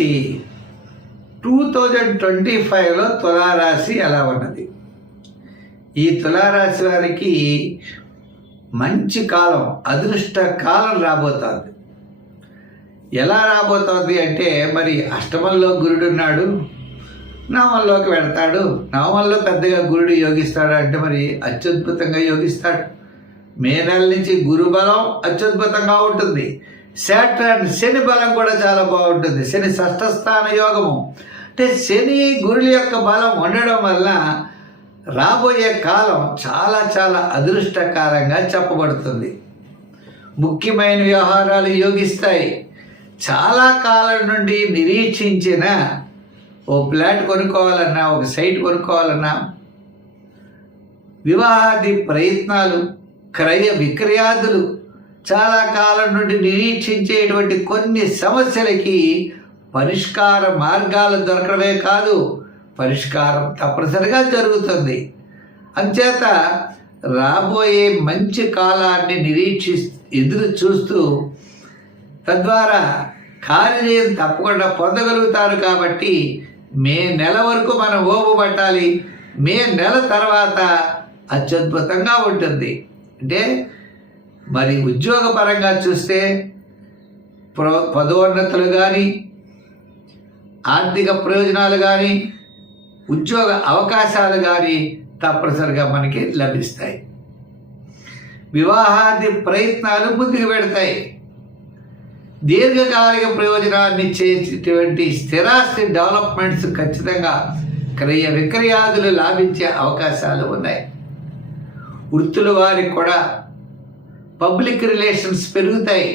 రాశి two thousand twenty ఫైవ్లో తులారాశి ఎలా ఉన్నది? ఈ తులారాశి వారికి మంచి కాలం అదృష్ట కాలం రాబోతోంది. ఎలా రాబోతోంది అంటే మరి అష్టమంలో గురుడున్నాడు నవమంలోకి వెళ్తాడు నవమంలో పెద్దగా గురుడు యోగిస్తాడు అంటే మరి అత్యద్భుతంగా యోగిస్తాడు. మే నెల నుంచి గురు బలం అత్యద్భుతంగా ఉంటుంది. శాటర్న్ శని బలం కూడా చాలా బాగుంటుంది. శని షష్ఠస్థాన యోగము. అంటే శని గురుల యొక్క బలం ఉండడం వల్ల రాబోయే కాలం చాలా చాలా అదృష్టకారంగా చెప్పబడుతుంది. ముఖ్యమైన వ్యవహారాలు యోగిస్తాయి. చాలా కాలం నుండి నిరీక్షించిన ఓ ప్లాట్ కొనుక్కోవాలన్నా ఒక సైట్ కొనుక్కోవాలన్నా వివాహాది ప్రయత్నాలు క్రయ విక్రయాదులు చాలా కాలం నుండి నిరీక్షించేటువంటి కొన్ని సమస్యలకి పరిష్కార మార్గాలు దొరకడమే కాదు పరిష్కారం తప్పనిసరిగా జరుగుతుంది. అంచేత రాబోయే మంచి కాలాన్ని నిరీక్షి ఎదురు చూస్తూ తద్వారా కార్యం తప్పకుండా పొందగలుగుతారు కాబట్టి మే నెల వరకు మనం ఓపు పట్టాలి. మే నెల తర్వాత అత్యద్భుతంగా ఉంటుంది. అంటే మరి ఉద్యోగపరంగా చూస్తే ప్రో పదోన్నతులు కానీ ఆర్థిక ప్రయోజనాలు కానీ ఉద్యోగ అవకాశాలు కానీ తప్పనిసరిగా మనకి లభిస్తాయి. వివాహాది ప్రయత్నాలు ముందుకు పెడతాయి. దీర్ఘకాలిక ప్రయోజనాన్ని ఇచ్చేటువంటి స్థిరాస్తి డెవలప్మెంట్స్ ఖచ్చితంగా క్రయ విక్రయాదులు లాభించే అవకాశాలు ఉన్నాయి. వృత్తుల వారికి కూడా పబ్లిక్ రిలేషన్స్ పెరుగుతాయి.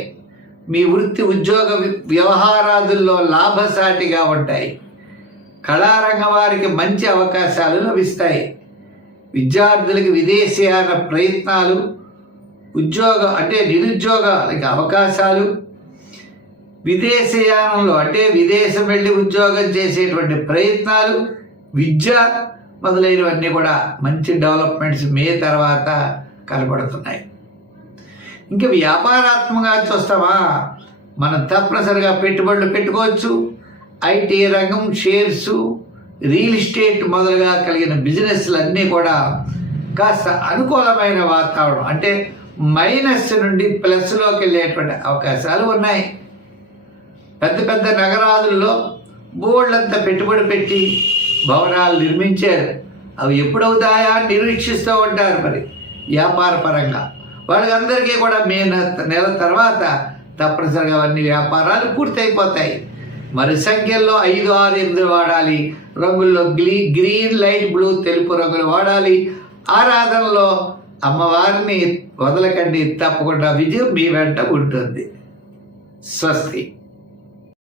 మీ వృత్తి ఉద్యోగ వ్యవహారాదుల్లో లాభసాటిగా ఉంటాయి. కళారంగం వారికి మంచి అవకాశాలు లభిస్తాయి. విద్యార్థులకు విదేశీయాన ప్రయత్నాలు ఉద్యోగ అంటే నిరుద్యోగాలకి అవకాశాలు విదేశయానంలో అంటే విదేశం వెళ్ళి ఉద్యోగం చేసేటువంటి ప్రయత్నాలు విద్య మొదలైనవన్నీ కూడా మంచి డెవలప్మెంట్స్ మే తర్వాత కనబడుతున్నాయి. ఇంకా వ్యాపారాత్మకంగా చూస్తావా మనం తప్పనిసరిగా పెట్టుబడులు పెట్టుకోవచ్చు. ఐటీ రంగం షేర్స్ రియల్ ఎస్టేట్ మొదలుగా కలిగిన బిజినెస్లు అన్నీ కూడా కాస్త అనుకూలమైన వాతావరణం అంటే మైనస్ నుండి ప్లస్లోకి వెళ్ళేటువంటి అవకాశాలు ఉన్నాయి. పెద్ద పెద్ద నగరాదుల్లో బోర్డులంతా పెట్టుబడి పెట్టి భవనాలు నిర్మించారు. అవి ఎప్పుడవుతాయా అని నిరీక్షిస్తూ ఉంటారు మరి వ్యాపార పరంగా వాళ్ళకందరికీ కూడా మే నెల తర్వాత తప్పనిసరిగా అవన్నీ వ్యాపారాలు పూర్తయిపోతాయి. మరి సంఖ్యల్లో ఐదు ఆరు ఎనిమిది వాడాలి. రంగుల్లో గ్రీ గ్రీన్ లైట్ బ్లూ తెలుపు రంగులు వాడాలి. ఆరాధనలో అమ్మవారిని వదలకండి తప్పకుండా విజయం మీ వెంట ఉంటుంది. స్వస్తి.